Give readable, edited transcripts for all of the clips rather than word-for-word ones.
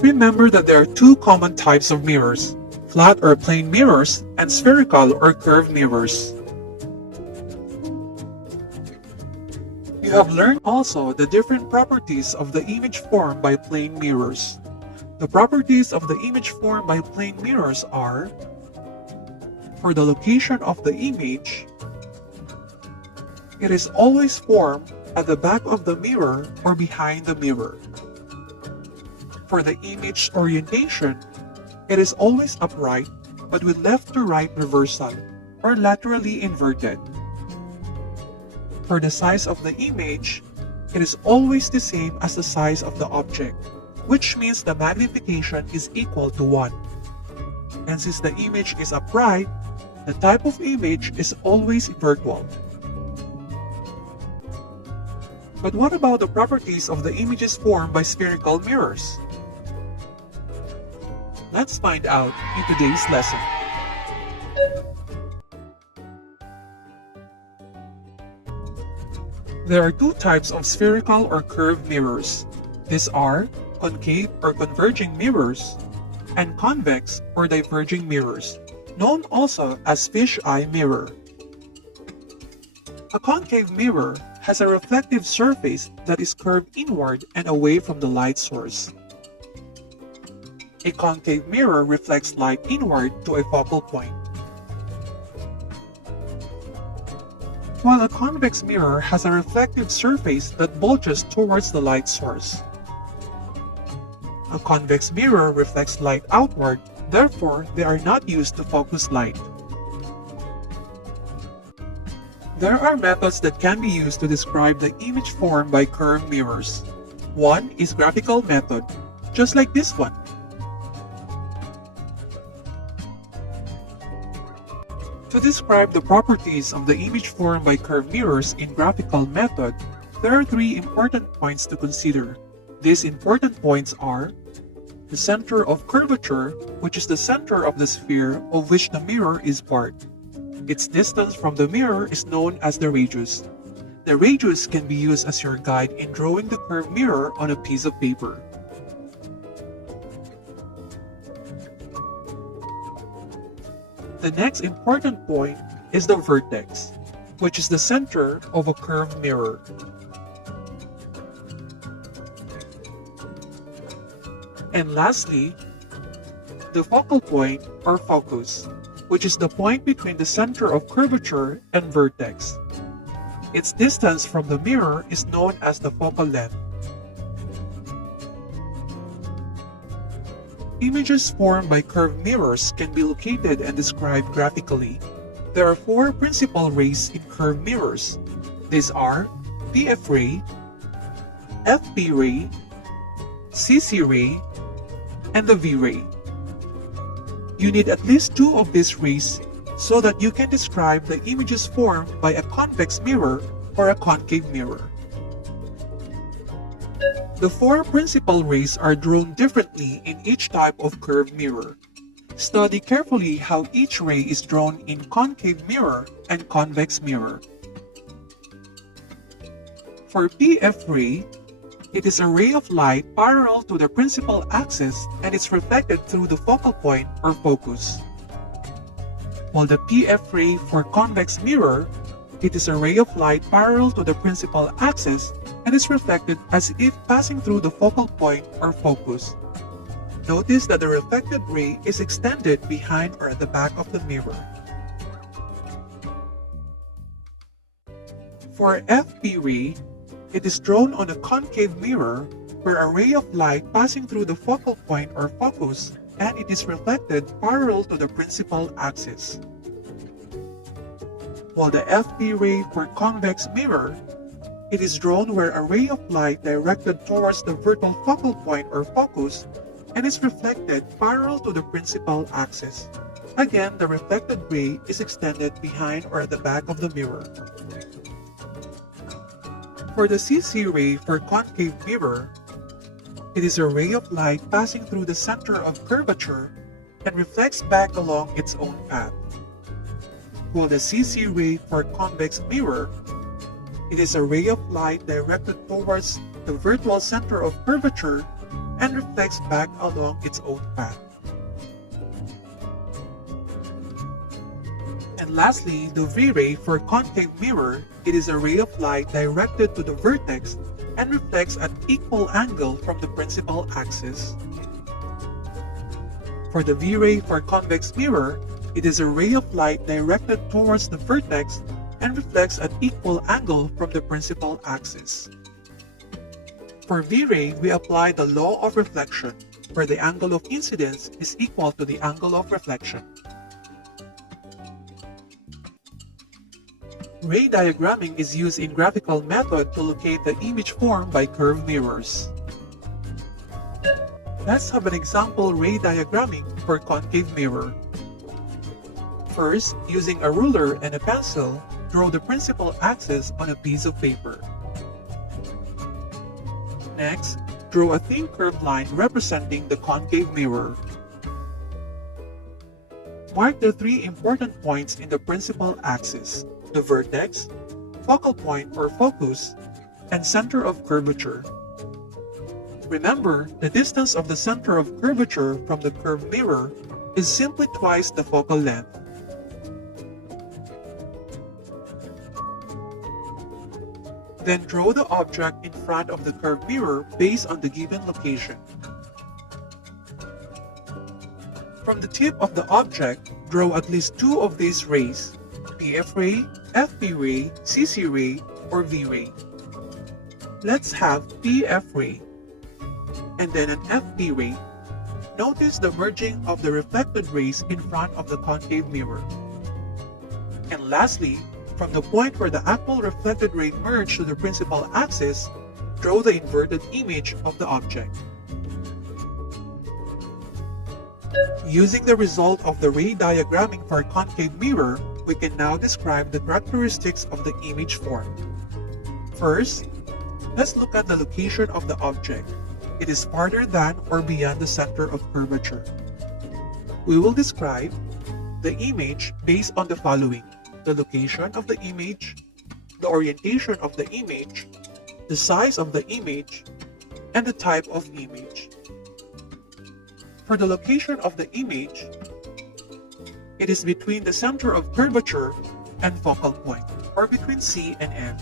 Remember that there are two common types of mirrors: flat or plane mirrors and spherical or curved mirrors. You have learned also the different properties of the image formed by plane mirrors. The properties of the image formed by plane mirrors are: for the location of the image, it is always formed at the back of the mirror or behind the mirror. For the image orientation, it is always upright but with left to right reversal or laterally inverted. For the size of the image, it is always the same as the size of the object, which means the magnification is equal to 1. And since the image is upright, the type of image is always virtual. But what about the properties of the images formed by spherical mirrors? Let's find out in today's lesson. There are two types of spherical or curved mirrors. These are concave or converging mirrors and convex or diverging mirrors, known also as fisheye mirror. A concave mirror has a reflective surface that is curved inward and away from the light source. A concave mirror reflects light inward to a focal point, while a convex mirror has a reflective surface that bulges towards the light source. A convex mirror reflects light outward, therefore they are not used to focus light. There are methods that can be used to describe the image formed by curved mirrors. One is graphical method, just like this one. To describe the properties of the image formed by curved mirrors in graphical method, there are three important points to consider. These important points are: the center of curvature, which is the center of the sphere of which the mirror is part. Its distance from the mirror is known as the radius. The radius can be used as your guide in drawing the curved mirror on a piece of paper. The next important point is the vertex, which is the center of a curved mirror. And lastly, the focal point or focus, which is the point between the center of curvature and vertex. Its distance from the mirror is known as the focal length. Images formed by curved mirrors can be located and described graphically. There are four principal rays in curved mirrors. These are PF ray, FP ray, CC ray, and the V ray. You need at least two of these rays so that you can describe the images formed by a convex mirror or a concave mirror. The four principal rays are drawn differently in each type of curved mirror. Study carefully how each ray is drawn in concave mirror and convex mirror. For PF ray, it is a ray of light parallel to the principal axis and is reflected through the focal point or focus. While the PF ray for convex mirror, it is a ray of light parallel to the principal axis and is reflected as if passing through the focal point or focus. Notice that the reflected ray is extended behind or at the back of the mirror. For FP ray, it is drawn on a concave mirror where a ray of light passing through the focal point or focus and it is reflected parallel to the principal axis. While the FP ray for convex mirror, it is drawn where a ray of light directed towards the vertical focal point or focus and is reflected parallel to the principal axis. Again, the reflected ray is extended behind or at the back of the mirror. For the CC ray for concave mirror, it is a ray of light passing through the center of curvature and reflects back along its own path. While the CC ray for convex mirror, it is a ray of light directed towards the virtual center of curvature and reflects back along its own path. And lastly, the V-ray for concave mirror, it is a ray of light directed to the vertex and reflects at equal angle from the principal axis. For the V-ray for convex mirror, it is a ray of light directed towards the vertex and reflects at equal angle from the principal axis. For V-ray, we apply the law of reflection, where the angle of incidence is equal to the angle of reflection. Ray diagramming is used in graphical method to locate the image formed by curved mirrors. Let's have an example ray diagramming for concave mirror. First, using a ruler and a pencil, draw the principal axis on a piece of paper. Next, draw a thin curved line representing the concave mirror. Mark the three important points in the principal axis: the vertex, focal point or focus, and center of curvature. Remember, the distance of the center of curvature from the curved mirror is simply twice the focal length. Then draw the object in front of the curved mirror based on the given location. From the tip of the object, draw at least two of these rays: PF ray, FP ray, CC ray, or V ray. Let's have PF ray, and then an FP ray. Notice the merging of the reflected rays in front of the concave mirror. And lastly, from the point where the actual reflected ray merged to the principal axis, draw the inverted image of the object. Using the result of the ray diagramming for a concave mirror, we can now describe the characteristics of the image formed. First, let's look at the location of the object. It is farther than or beyond the center of curvature. We will describe the image based on the following: the location of the image, the orientation of the image, the size of the image, and the type of image. For the location of the image, it is between the center of curvature and focal point, or between C and M.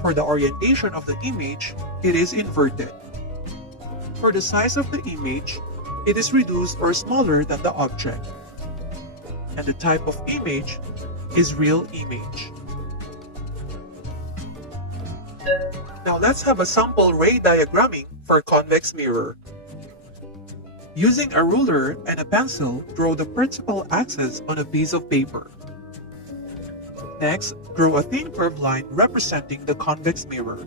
For the orientation of the image, it is inverted. For the size of the image, it is reduced or smaller than the object. And the type of image is real image. Now let's have a sample ray diagramming for convex mirror. Using a ruler and a pencil, draw the principal axis on a piece of paper. Next, draw a thin curved line representing the convex mirror.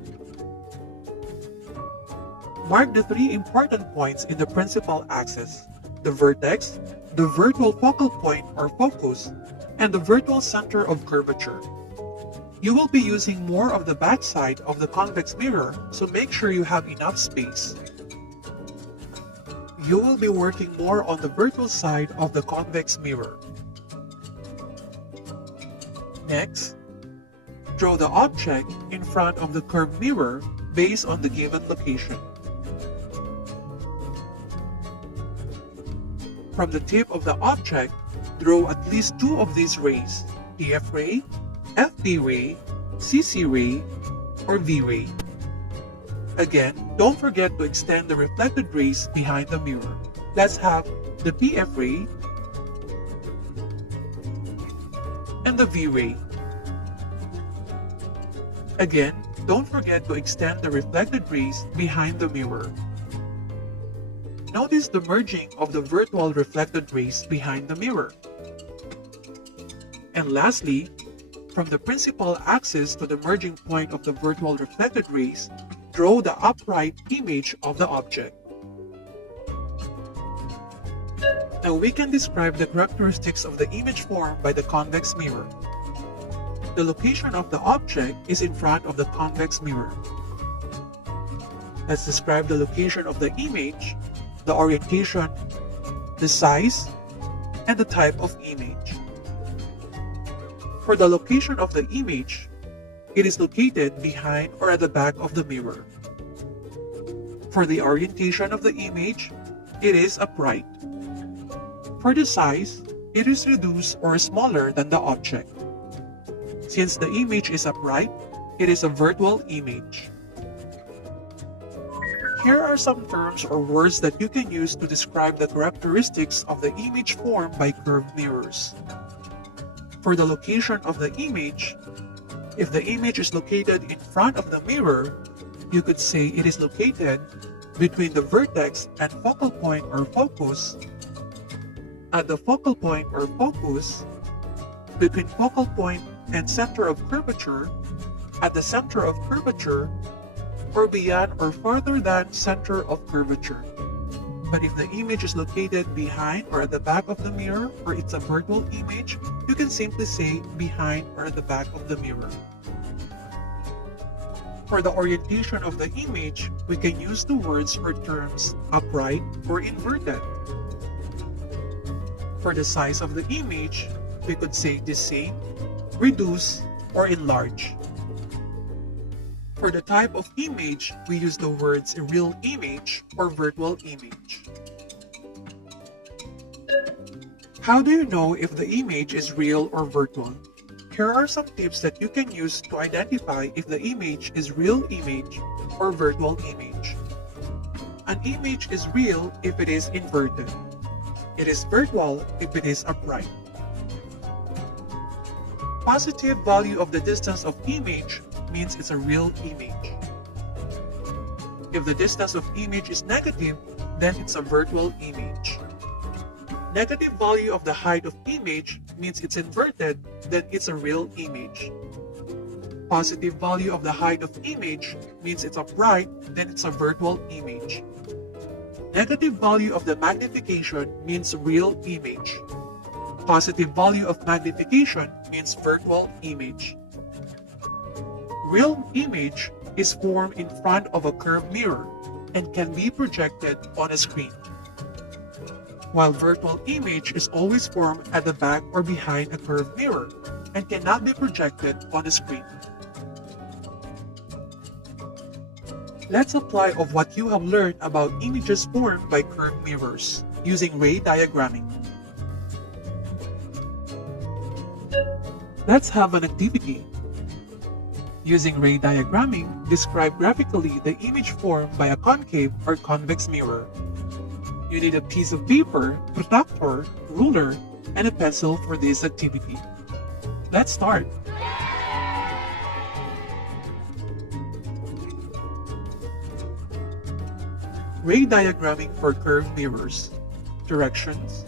Mark the three important points in the principal axis: the vertex, the virtual focal point or focus, and the virtual center of curvature. You will be using more of the backside of the convex mirror, so make sure you have enough space. You will be working more on the virtual side of the convex mirror. Next, draw the object in front of the curved mirror based on the given location. From the tip of the object, draw at least two of these rays: PF ray, FP ray, CC ray, or V ray. Again, don't forget to extend the reflected rays behind the mirror. Let's have the PF ray and the V ray. Again, don't forget to extend the reflected rays behind the mirror. Notice the merging of the virtual reflected rays behind the mirror. And lastly, from the principal axis to the merging point of the virtual reflected rays, draw the upright image of the object. Now we can describe the characteristics of the image formed by the convex mirror. The location of the object is in front of the convex mirror. Let's describe the location of the image, the orientation, the size, and the type of image. For the location of the image, it is located behind or at the back of the mirror. For the orientation of the image, it is upright. For the size, it is reduced or smaller than the object. Since the image is upright, it is a virtual image. Here are some terms or words that you can use to describe the characteristics of the image formed by curved mirrors. For the location of the image, if the image is located in front of the mirror, you could say it is located between the vertex and focal point or focus, at the focal point or focus, between focal point and center of curvature, at the center of curvature, or beyond or farther than center of curvature. But if the image is located behind or at the back of the mirror, or it's a virtual image, you can simply say behind or at the back of the mirror. For the orientation of the image, we can use the words or terms upright or inverted. For the size of the image, we could say the same, reduce, or enlarge. For the type of image, we use the words real image or virtual image. How do you know if the image is real or virtual? Here are some tips that you can use to identify if the image is real image or virtual image. An image is real if it is inverted. It is virtual if it is upright. Positive value of the distance of image means it's a real image. If the distance of image is negative, then it's a virtual image. Negative value of the height of image means it's inverted, then it's a real image. Positive value of the height of image means it's upright, then it's a virtual image. Negative value of the magnification means real image. Positive value of magnification means virtual image. Real image is formed in front of a curved mirror and can be projected on a screen, while virtual image is always formed at the back or behind a curved mirror and cannot be projected on a screen. Let's apply of what you have learned about images formed by curved mirrors using ray diagramming. Let's have an activity. Using ray diagramming, describe graphically the image formed by a concave or convex mirror. You need a piece of paper, protractor, ruler, and a pencil for this activity. Let's start. Ray diagramming for curved mirrors. Directions.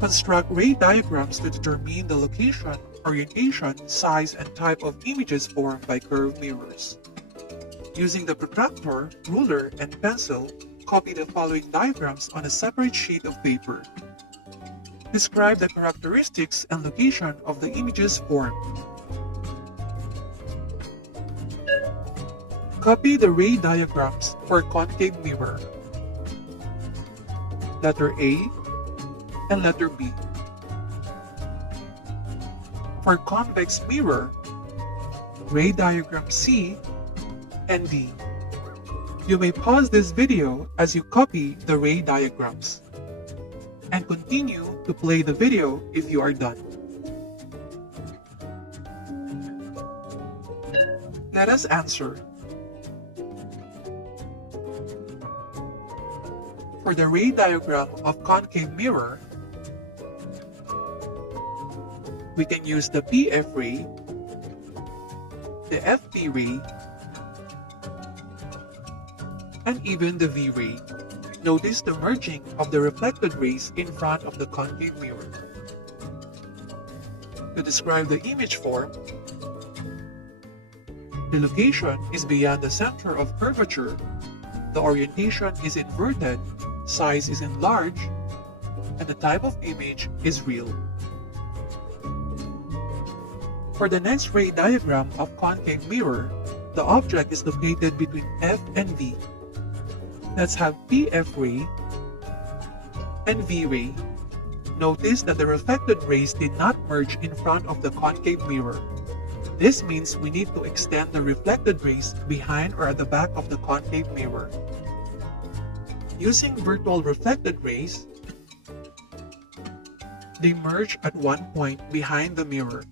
Construct ray diagrams to determine the location, orientation, size, and type of images formed by curved mirrors. Using the protractor, ruler, and pencil, copy the following diagrams on a separate sheet of paper. Describe the characteristics and location of the images formed. Copy the ray diagrams for concave mirror. Letter A and letter B. For convex mirror, ray diagram C and D. You may pause this video as you copy the ray diagrams, and continue to play the video if you are done. Let us answer. For the ray diagram of concave mirror, we can use the PF ray, the FP ray, and even the V ray. Notice the merging of the reflected rays in front of the concave mirror. To describe the image form, the location is beyond the center of curvature, the orientation is inverted, size is enlarged, and the type of image is real. For the next ray diagram of concave mirror, the object is located between F and V. Let's have PF ray and V ray. Notice that the reflected rays did not merge in front of the concave mirror. This means we need to extend the reflected rays behind or at the back of the concave mirror. Using virtual reflected rays, they merge at one point behind the mirror.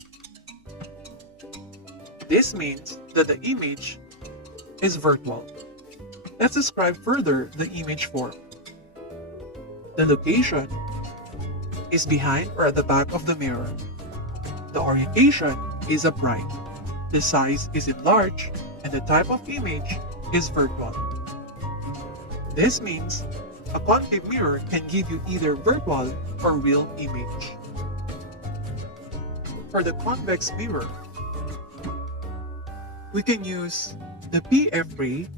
This means that the image is virtual. Let's describe further the image form. The location is behind or at the back of the mirror. The orientation is upright. The size is enlarged, and the type of image is virtual. This means a concave mirror can give you either virtual or real image. For the convex mirror, we can use the PF ray,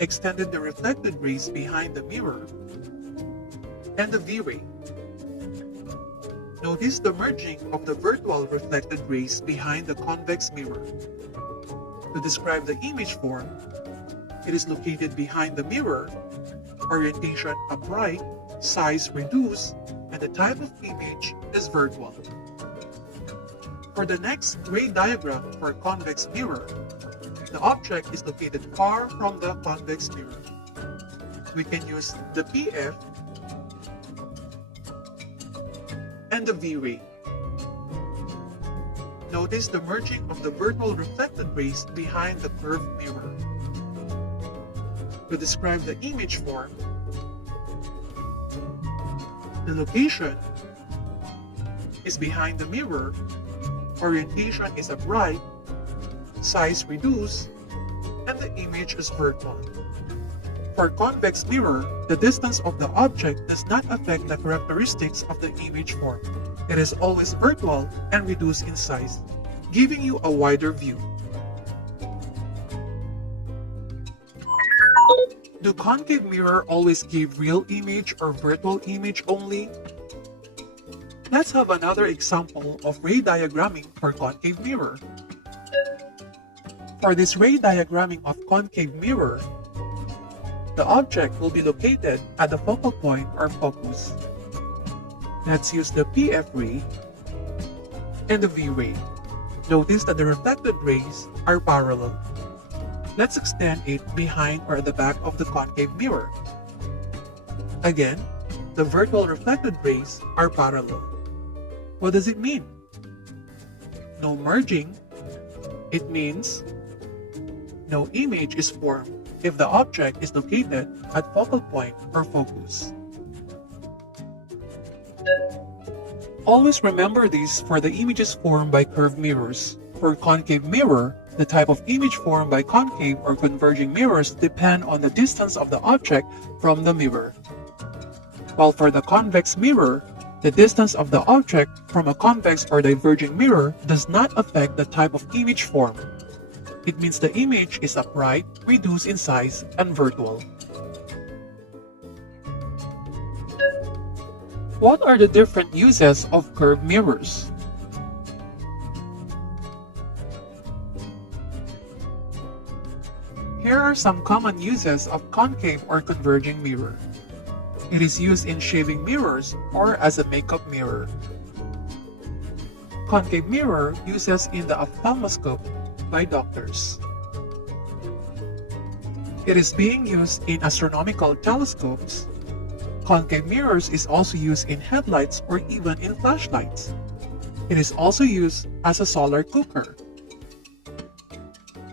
extended the reflected rays behind the mirror, and the V ray. Notice the merging of the virtual reflected rays behind the convex mirror. To describe the image form, it is located behind the mirror, orientation upright, size reduced, and the type of image is virtual. For the next ray diagram for convex mirror, the object is located far from the convex mirror. We can use the PF and the V ray. Notice the merging of the virtual reflected rays behind the curved mirror. To describe the image form, the location is behind the mirror, orientation is upright, size reduced, and the image is virtual. For convex mirror, the distance of the object does not affect the characteristics of the image form. It is always virtual and reduced in size, giving you a wider view. Do concave mirror always give real image or virtual image only? Let's have another example of ray diagramming for concave mirror. For this ray diagramming of concave mirror, the object will be located at the focal point or focus. Let's use the PF ray and the V ray. Notice that the reflected rays are parallel. Let's extend it behind or at the back of the concave mirror. Again, the virtual reflected rays are parallel. What does it mean? No merging. It means no image is formed if the object is located at focal point or focus. Always remember this for the images formed by curved mirrors. For concave mirror, the type of image formed by concave or converging mirrors depend on the distance of the object from the mirror. While for the convex mirror, the distance of the object from a convex or diverging mirror does not affect the type of image formed. It means the image is upright, reduced in size, and virtual. What are the different uses of curved mirrors? Here are some common uses of concave or converging mirror. It is used in shaving mirrors or as a makeup mirror. Concave mirror uses in the ophthalmoscope by doctors. It is being used in astronomical telescopes. Concave mirrors is also used in headlights or even in flashlights. It is also used as a solar cooker.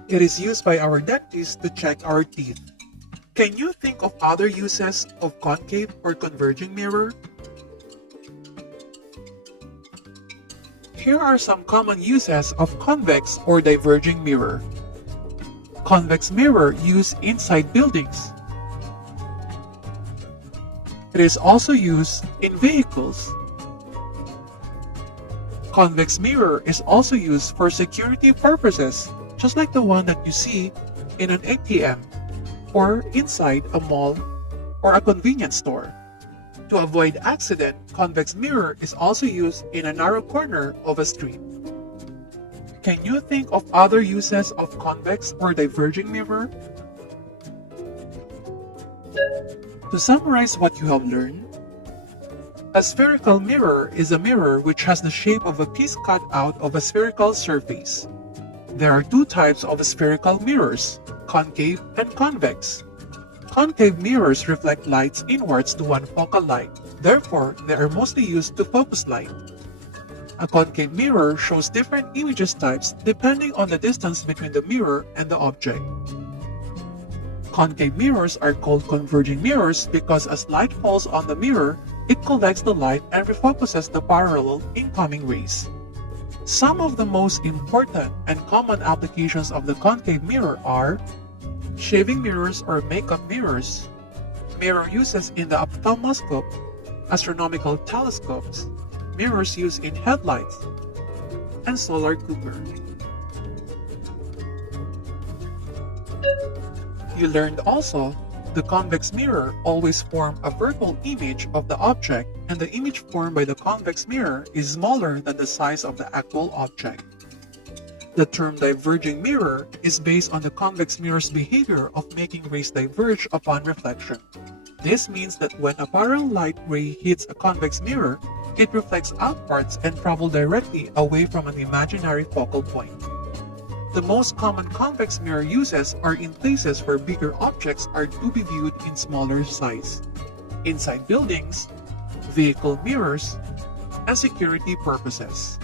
It is used by our dentists to check our teeth. Can you think of other uses of concave or converging mirror? Here are some common uses of convex or diverging mirror. Convex mirror used inside buildings. It is also used in vehicles. Convex mirror is also used for security purposes, just like the one that you see in an ATM or inside a mall or a convenience store. To avoid accident, convex mirror is also used in a narrow corner of a street. Can you think of other uses of convex or diverging mirror? To summarize what you have learned, a spherical mirror is a mirror which has the shape of a piece cut out of a spherical surface. There are two types of spherical mirrors, concave and convex. Concave mirrors reflect lights inwards to one focal light. Therefore, they are mostly used to focus light. A concave mirror shows different images types depending on the distance between the mirror and the object. Concave mirrors are called converging mirrors because as light falls on the mirror, it collects the light and refocuses the parallel incoming rays. Some of the most important and common applications of the concave mirror are shaving mirrors or makeup mirrors, mirror uses in the ophthalmoscope, astronomical telescopes, mirrors used in headlights, and solar cooker. You learned also the convex mirror always forms a vertical image of the object, and the image formed by the convex mirror is smaller than the size of the actual object. The term diverging mirror is based on the convex mirror's behavior of making rays diverge upon reflection. This means that when a parallel light ray hits a convex mirror, it reflects outwards and travels directly away from an imaginary focal point. The most common convex mirror uses are in places where bigger objects are to be viewed in smaller size, inside buildings, vehicle mirrors, and security purposes.